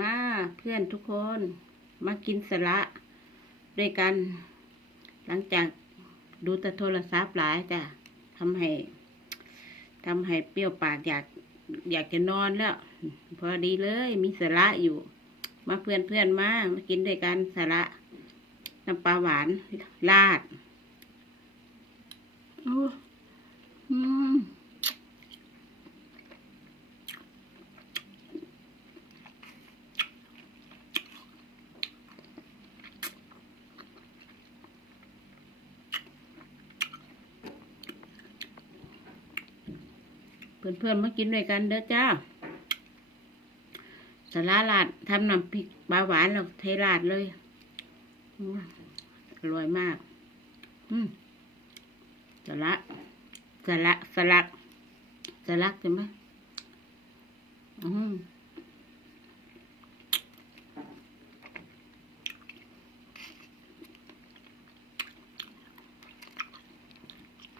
มาเพื่อนทุกคนมากินสละด้วยกัน หลังจากดูแต่โทรศัพท์หลายจ้ะทำให้ทำให้เปรี้ยวปากอยากอยากจะนอนแล้ว พอดีเลย มีสาระอยู่ มาเพื่อนเพื่อนมามากินด้วยกันสาระน้ำปลาหวานลาดโอ้อืม เพื่อนๆมากินด้วยกันเด้อจ้าสาลาลาดทำน้ำพริกปลาหวานเราเทราดเลยอร่อยมากสาระสาระสลักสลักใช่ไหม